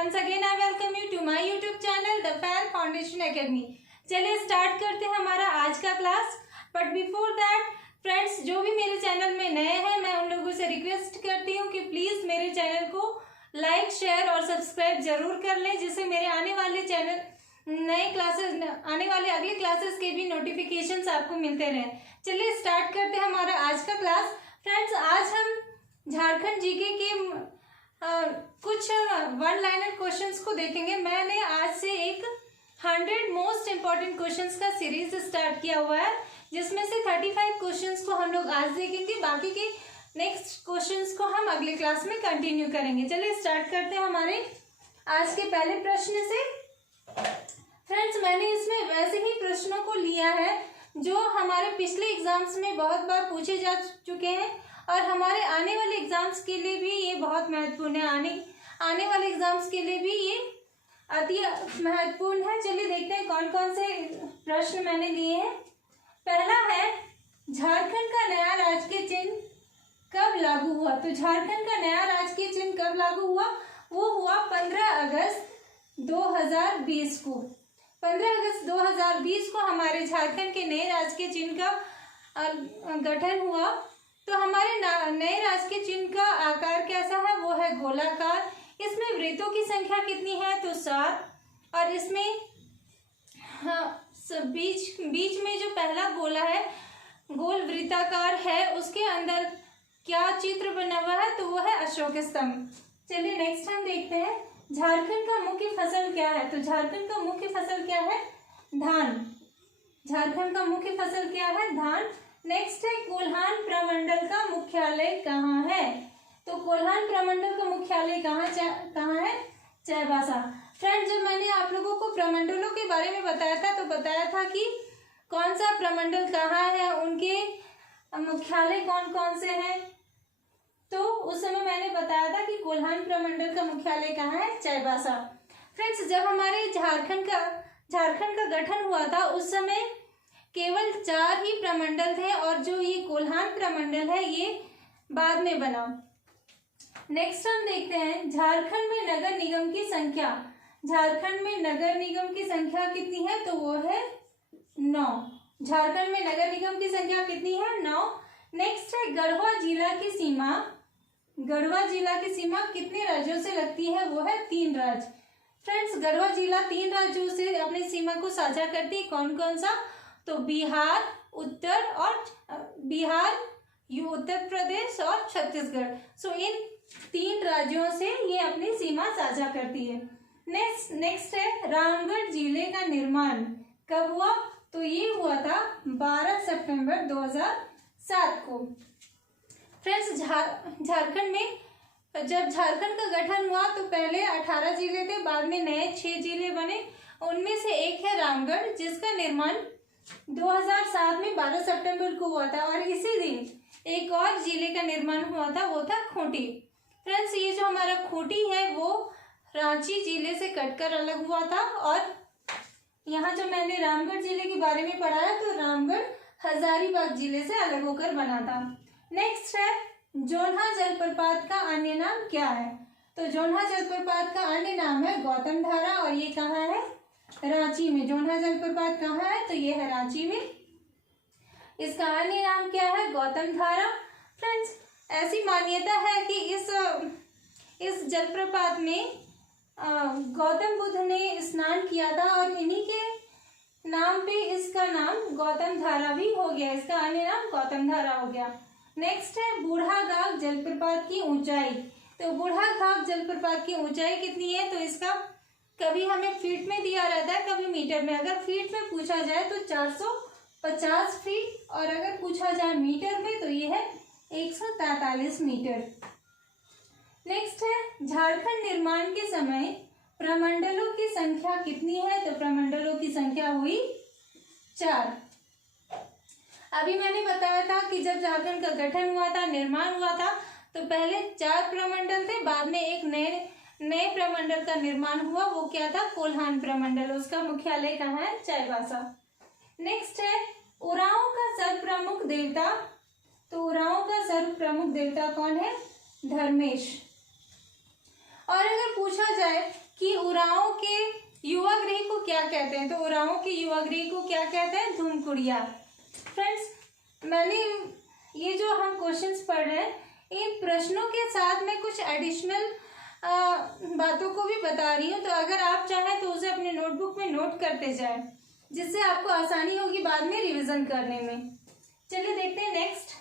once again I welcome you to my YouTube channel The Fair Foundation Academy। चलिए start करते हैं हमारा आज का class. But before that friends, जो भी मेरे चैनल में नए हैं मैं उन लोगों से रिक्वेस्ट करती हूँ कि प्लीज़ मेरे चैनल को लाइक, शेयर और सब्सक्राइब जरूर कर लें, जिससे मेरे आने वाले अगले क्लासेस के भी नोटिफिकेशंस आपको मिलते रहें। चलिए स्टार्ट करते हैं हमारा आज का क्लास। फ्रेंड्स, आज हम झारखंड जीके के कुछ वन लाइनर क्वेश्चंस को देखेंगे। मैंने आज से एक 100 मोस्ट इम्पॉर्टेंट क्वेश्चंस का सीरीज स्टार्ट किया हुआ है, जिसमें से 35 क्वेश्चंस को हम लोग आज देखेंगे, बाकी के नेक्स्ट क्वेश्चंस को हम अगले क्लास में कंटिन्यू करेंगे। चलिए स्टार्ट करते हैं हमारे आज के पहले प्रश्न से। फ्रेंड्स, मैंने इसमें वैसे ही प्रश्नों को लिया है जो हमारे पिछले एग्जाम्स में बहुत बार पूछे जा चुके हैं और हमारे आने वाले एग्जाम्स के लिए भी ये बहुत महत्वपूर्ण है। आने वाले एग्जाम्स के लिए भी ये अति महत्वपूर्ण है। चलिए देखते हैं कौन कौन से प्रश्न मैंने लिए हैं। पहला है, झारखंड का नया राजकीय चिन्ह कब लागू हुआ? तो झारखंड का नया राजकीय चिन्ह कब लागू हुआ? वो हुआ 15 अगस्त 2020 को। 15 अगस्त 2020 को हमारे झारखंड के नए राजकीय चिन्ह का गठन हुआ। तो हमारे नए राजकीय चिन्ह का आकार कैसा है? वो है गोलाकार। इसमें वृत्तों की संख्या कितनी है? तो 7। और इसमें बीच में जो पहला गोला है गोल वृत्ताकार है, उसके अंदर क्या चित्र बना हुआ है? तो वो है अशोक स्तंभ। चलिए नेक्स्ट हम देखते हैं, झारखंड का मुख्य फसल क्या है? तो झारखंड का मुख्य फसल क्या है? धान। झारखंड का मुख्य फसल क्या है? धान। नेक्स्ट है, कोल्हान प्रमंडल का मुख्यालय कहाँ है? तो कोल्हान प्रमंडल का मुख्यालय कहाँ है? चाईबासा। फ्रेंड्स, जब मैंने आप लोगों को प्रमंडलों के बारे में बताया था तो बताया था कि कौन सा प्रमंडल कहाँ है, उनके मुख्यालय कौन कौन से हैं। तो उस समय मैंने बताया था कि कोल्हान प्रमंडल का मुख्यालय कहाँ है? चाईबासा। फ्रेंड्स, जब हमारे झारखंड का गठन हुआ था उस समय केवल 4 ही प्रमंडल थे और जो ये कोल्हान प्रमंडल है ये बाद में बना। नेक्स्ट हम देखते हैं, झारखंड में नगर निगम की संख्या। झारखंड में नगर निगम की संख्या कितनी है? तो वो है 9। झारखंड में नगर निगम की संख्या कितनी है? 9। नेक्स्ट है, गढ़वा जिला की सीमा। गढ़वा जिला की सीमा कितने राज्यों से लगती है? वो है 3 राज्य। फ्रेंड्स, गढ़वा जिला 3 राज्यों से अपनी सीमा को साझा करती है। कौन कौन सा? तो बिहार, उत्तर प्रदेश और छत्तीसगढ़। सो इन 3 राज्यों से ये अपनी सीमा साझा करती है। नेक्स्ट है, रामगढ़ जिले का निर्माण कब हुआ? तो ये हुआ था 12 सितंबर 2007 को। फ्रेंड्स, झारखंड में जब झारखंड का गठन हुआ तो पहले 18 जिले थे, बाद में नए 6 जिले बने। उनमें से एक है रामगढ़, जिसका निर्माण 2007 में 12 सितंबर को हुआ था। और इसी दिन एक और जिले का निर्माण हुआ था, वो था खूंटी। फ्रेंड्स, ये जो हमारा खूंटी है वो रांची जिले से कटकर अलग हुआ था। और यहाँ जो मैंने रामगढ़ जिले के बारे में पढ़ाया तो रामगढ़ हजारीबाग जिले से अलग होकर बना था। नेक्स्ट है, जोन्हा जलप्रपात का अन्य नाम क्या है? तो जोन्हा जलप्रपात का अन्य नाम है गौतम धारा और ये कहाँ है? रांची में। जोन्हा जलप्रपात कहाँ है? तो ये है रांची में। इसका अन्य नाम क्या है? गौतम धारा। फ्रेंड्स, ऐसी मान्यता है कि इस जलप्रपात में गौतम बुद्ध ने स्नान किया था और इन्हीं के नाम पे इसका नाम गौतम धारा भी हो गया। इसका अन्य नाम गौतम धारा हो गया। नेक्स्ट है, बूढ़ाघाघ जलप्रपात की ऊंचाई। तो बूढ़ाघाघ जलप्रपात की ऊंचाई कितनी है? तो इसका कभी हमें फीट में दिया रहता है, कभी मीटर में। अगर फीट में पूछा जाए तो 450 फीट और अगर पूछा जाए मीटर में तो ये है 143 मीटर। नेक्स्ट है, झारखंड निर्माण के समय प्रमंडलों की संख्या कितनी है? तो प्रमंडलों की संख्या हुई 4। अभी मैंने बताया था कि जब झारखंड का गठन हुआ था, निर्माण हुआ था, तो पहले 4 प्रमंडल थे, बाद में एक नए प्रमंडल का निर्माण हुआ। वो क्या था? कोल्हान प्रमंडल। उसका मुख्यालय कहाँ है? चाईबासा। नेक्स्ट है, उरांव का सर्वप्रमुख देवता। तो उरांव का सर्वप्रमुख देवता कौन है? धर्मेश। और अगर पूछा जाए कि उरांव के युवा गृह को क्या कहते हैं। तो उरांव के युवा गृह को क्या कहते हैं, धूमकुड़िया। फ्रेंड्स, मैंने ये जो हम क्वेश्चंस पढ़ रहे हैं, इन प्रश्नों के साथ मैं कुछ एडिशनल बातों को भी बता रही हूँ। तो अगर आप चाहें तो उसे अपने नोटबुक में नोट करते जाएं, जिससे आपको आसानी होगी बाद में रिवीजन करने में। चलिए देखते हैं नेक्स्ट,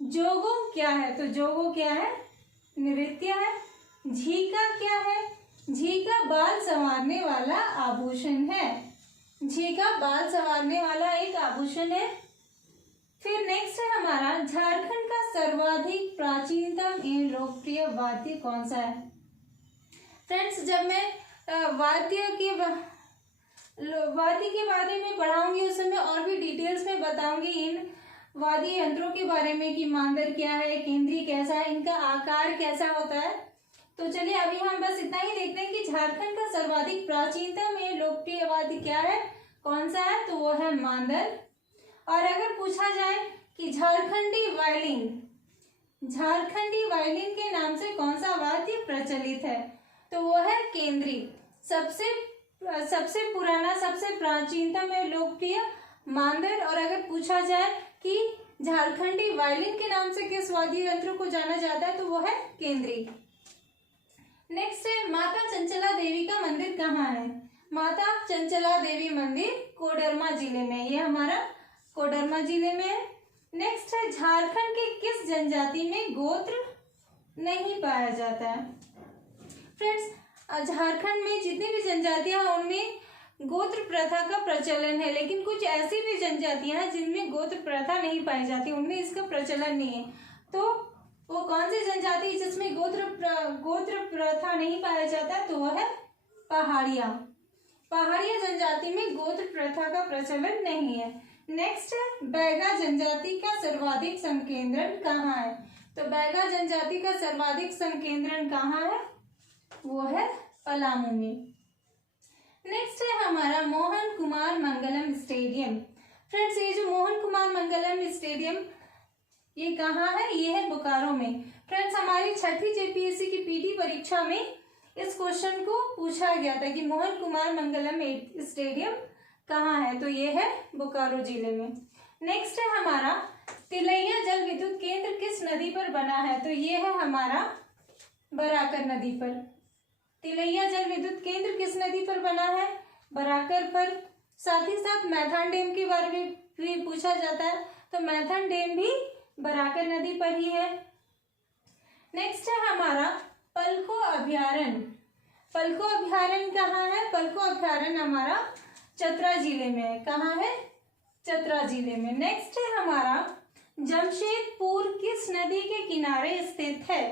जोगो क्या है। तो जोगो क्या है, नृत्य है। झीका क्या है, झीका बाल संवारने वाला आभूषण है। झीका बाल संवारने वाला एक आभूषण है। फिर नेक्स्ट है हमारा, झारखंड का सर्वाधिक प्राचीनतम एवं लोकप्रिय वाद्य कौन सा है। फ्रेंड्स, जब मैं वाद्य के बारे में पढ़ाऊंगी उस समय और भी डिटेल्स में बताऊंगी इन वाद्य यंत्रों के बारे में कि मांदर क्या है, केंद्री कैसा है, इनका आकार कैसा होता है। तो चलिए अभी हम बस इतना ही देखते हैं कि झारखंड का सर्वाधिक प्राचीनतम एवं लोकप्रिय वाद्य क्या है, कौन सा है, तो वो है मांदर। और अगर पूछा जाए कि झारखंडी वायलिन के नाम से कौन सा वाद्य प्रचलित है, तो वो है केंद्री। सबसे पुराना, सबसे प्राचीनतम एवं लोकप्रिय मांदर। और अगर पूछा जाए कि झारखंडी वायलिन के नाम से किस वाद्य यंत्र को जाना जाता है, तो वो है केंद्री। नेक्स्ट है, माता चंचला देवी का मंदिर कहाँ है। माता चंचला देवी मंदिर कोडरमा जिले में, ये हमारा कोडरमा जिले में है। नेक्स्ट है, झारखंड के किस जनजाति में गोत्र नहीं पाया जाता है। फ्रेंड्स, झारखंड में जितनी भी जनजातियां हैं उनमें गोत्र प्रथा का प्रचलन है, लेकिन कुछ ऐसी भी जनजातियां हैं जिनमें गोत्र प्रथा नहीं पाई जाती, उनमें इसका प्रचलन नहीं है। तो वो कौन सी जनजाति जिसमें गोत्र प्रथा नहीं पाया जाता, तो वो है पहाड़िया। पहाड़िया जनजाति में गोत्र प्रथा का प्रचलन नहीं है। नेक्स्ट है, बैगा जनजाति का सर्वाधिक संकेंद्रण कहाँ है। तो बैगा जनजाति का सर्वाधिक संकेंद्रण कहाँ है, वो है पलामू में। नेक्स्ट है हमारा मोहन कुमार मंगलम स्टेडियम। फ्रेंड्स, ये जो मोहन कुमार मंगलम स्टेडियम ये कहाँ है, ये है बोकारो में। फ्रेंड्स, हमारी छठी जेपीएससी की पीटी परीक्षा में इस क्वेश्चन को पूछा गया था कि मोहन कुमार मंगलम स्टेडियम कहाँ है, तो ये है बोकारो जिले में। नेक्स्ट है हमारा, तिलैया जल विद्युत केंद्र किस नदी पर बना है, तो ये है हमारा बराकर नदी पर। तिलैया जल विद्युत केंद्र किस नदी पर बना है, बराकर पर। साथ ही साथ मैथन डैम के बारे में भी पूछा जाता है, तो मैथन डैम भी बराकर नदी पर ही है। नेक्स्ट है हमारा पलको अभ्यारण्य। पलको अभ्यारण्य कहाँ है, पलको अभ्यारण्य हमारा चतरा जिले में है। कहाँ है, चतरा जिले में। नेक्स्ट है हमारा, जमशेदपुर किस नदी के किनारे स्थित है।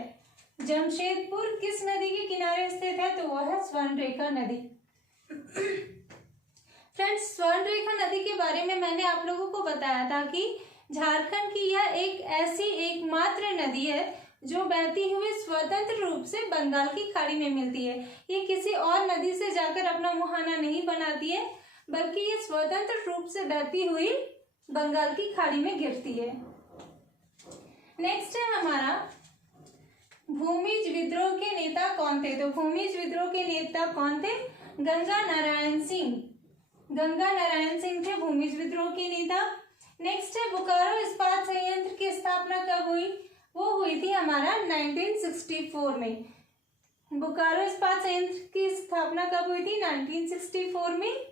जमशेदपुर किस नदी के किनारे स्थित है, तो वह है स्वर्णरेखा नदी। फ्रेंड्स, स्वर्णरेखा नदी के बारे में मैंने आप लोगों को बताया था कि झारखंड की यह एक ऐसी एकमात्र नदी है जो बहती हुई स्वतंत्र रूप से बंगाल की खाड़ी में मिलती है। ये किसी और नदी से जाकर अपना मुहाना नहीं बनाती है, बल्कि ये स्वतंत्र रूप से बहती हुई बंगाल की खाड़ी में गिरती है। नेक्स्ट है हमारा, भूमिज विद्रोह के नेता कौन थे। तो भूमिज विद्रोह के नेता कौन थे, गंगा नारायण सिंह। गंगा नारायण सिंह थे भूमिज विद्रोह के नेता। नेक्स्ट है, बोकारो इस्पात संयंत्र की स्थापना कब हुई, वो हुई थी हमारा 1964 में। बोकारो इस्पात संयंत्र की स्थापना कब हुई थी, 1964 में।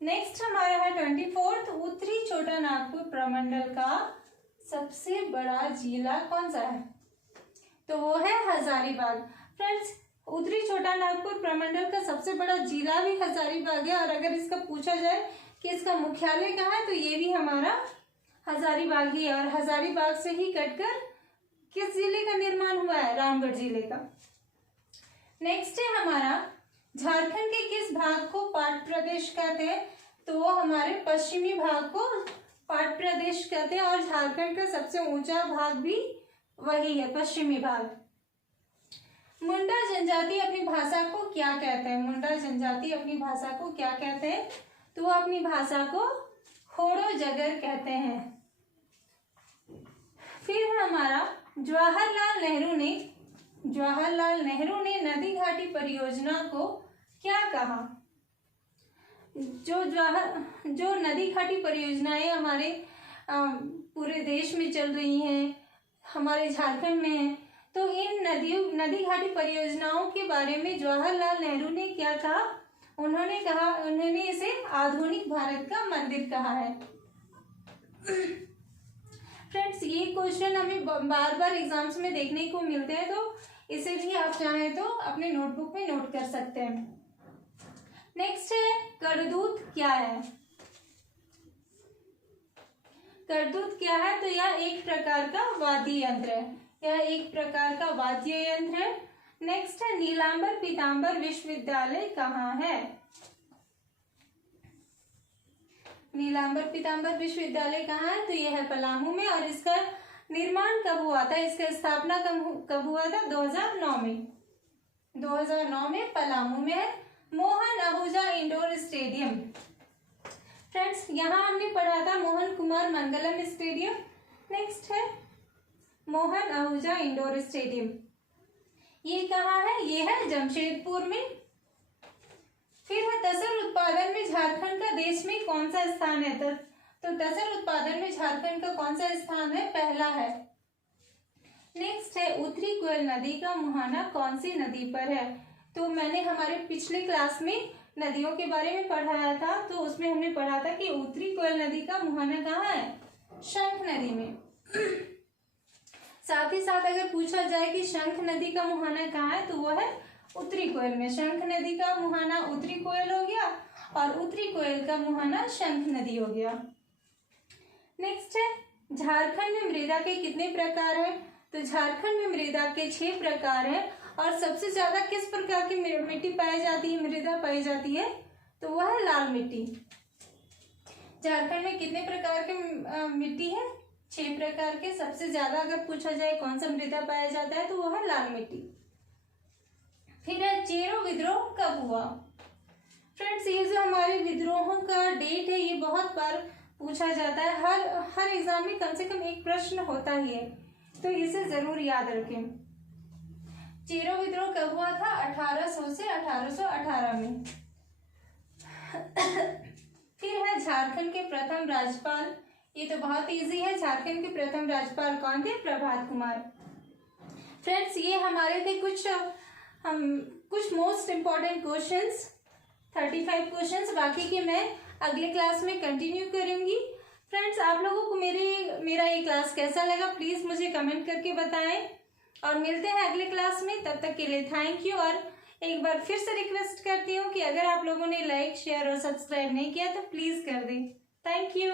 नेक्स्ट हमारा है 24th, उत्तरी छोटा नागपुर प्रमंडल का सबसे बड़ा जिला कौन सा है, तो वो है हजारीबाग। फ्रेंड्स, उत्तरी छोटा नागपुर प्रमंडल का सबसे बड़ा जिला भी हजारीबाग है। और अगर इसका पूछा जाए कि इसका मुख्यालय कहाँ है, तो ये भी हमारा हजारीबाग ही है। और हजारीबाग से ही कटकर किस जिले का निर्माण हुआ है, रामगढ़ जिले का। नेक्स्ट है हमारा, झारखंड के किस भाग को पाट प्रदेश कहते हैं, तो वो हमारे पश्चिमी भाग को पाट प्रदेश कहते हैं। और झारखंड का सबसे ऊंचा भाग भी वही है, पश्चिमी भाग। मुंडा जनजाति अपनी भाषा को क्या कहते हैं, मुंडा जनजाति अपनी भाषा को क्या कहते हैं, तो वो अपनी भाषा को होड़ो जगर कहते हैं। फिर हमारा, जवाहरलाल नेहरू ने जवाहरलाल नेहरू ने नदी घाटी परियोजना को क्या कहा? जो नदी घाटी परियोजनाएं हमारे पूरे देश में चल रही हैं, हमारे झारखंड में है, तो इन नदी घाटी परियोजनाओं के बारे में जवाहरलाल नेहरू ने क्या कहा? उन्होंने इसे आधुनिक भारत का मंदिर कहा है। फ्रेंड्स, ये क्वेश्चन हमें बार बार एग्जाम्स में देखने को मिलते हैं, तो इसे भी आप चाहें तो अपने नोटबुक में नोट कर सकते हैं। नेक्स्ट है करदूत क्या है? करदूत क्या है? तो यह एक प्रकार का वाद्य यंत्र है। यह एक प्रकार का वाद्य यंत्र है। नेक्स्ट है नीलांबर पीतांबर विश्वविद्यालय कहाँ है? नीलांबर पीतांबर विश्वविद्यालय कहाँ है? तो यह है पलामू में। और इसका निर्माण कब हुआ था? इसका स्थापना कब हुआ था? 2009 में। 2009 में पलामू में है। Mohan Ahuja indoor stadium. Friends, यहाँ हमने पढ़ा था मोहन कुमार मंगलम स्टेडियम। नेक्स्ट है मोहन आहूजा इंडोर स्टेडियम। ये कहाँ है? ये है जमशेदपुर में। फिर है तसर उत्पादन में झारखंड का देश में कौन सा स्थान है? तो तसर उत्पादन में झारखंड का कौन सा स्थान है? पहला है। नेक्स्ट है उत्तरी कोयल नदी का मुहाना कौन सी नदी पर है? तो मैंने हमारे पिछले क्लास में नदियों के बारे में पढ़ाया था, तो उसमें हमने पढ़ा था कि उत्तरी कोयल नदी का मुहाना कहाँ है? शंख नदी में। साथ ही साथ अगर पूछा जाए कि शंख नदी का मुहाना कहाँ है, तो वो है उत्तरी कोयल में। शंख नदी का मुहाना उत्तरी कोयल हो गया और उत्तरी कोयल का मुहाना शंख नदी हो गया। नेक्स्ट है झारखंड में मृदा के कितने प्रकार हैं? तो झारखंड में मृदा के 6 प्रकार हैं। और सबसे ज्यादा किस प्रकार की मिट्टी पाई जाती है, मृदा पाई जाती है? तो वह है लाल मिट्टी। झारखंड में कितने प्रकार के मिट्टी है? 6 प्रकार के। सबसे ज्यादा अगर पूछा जाए कौन सा मृदा पाया जाता है, तो वह है लाल मिट्टी। फिर है चेरो विद्रोह कब हुआ? फ्रेंड्स, ये जो हमारे विद्रोहों का डेट है, ये बहुत बार पूछा जाता है। हर एग्जाम में कम से कम एक प्रश्न होता ही है, तो इसे जरूर याद रखें। चेरो विद्रोह कब हुआ था? 1800 से 1818 में। फिर है झारखंड के प्रथम राज्यपाल। ये तो बहुत इजी है। झारखंड के प्रथम राज्यपाल कौन थे? प्रभात कुमार। फ्रेंड्स, ये हमारे थे कुछ मोस्ट इम्पोर्टेंट क्वेश्चंस, 35 क्वेश्चंस। बाकी के मैं अगले क्लास में कंटिन्यू करूंगी। फ्रेंड्स, आप लोगों को मेरा ये क्लास कैसा लगा प्लीज मुझे कमेंट करके बताएं, और मिलते हैं अगले क्लास में। तब तक के लिए थैंक यू। और एक बार फिर से रिक्वेस्ट करती हूँ कि अगर आप लोगों ने लाइक, शेयर और सब्सक्राइब नहीं किया तो प्लीज कर दें। Thank you.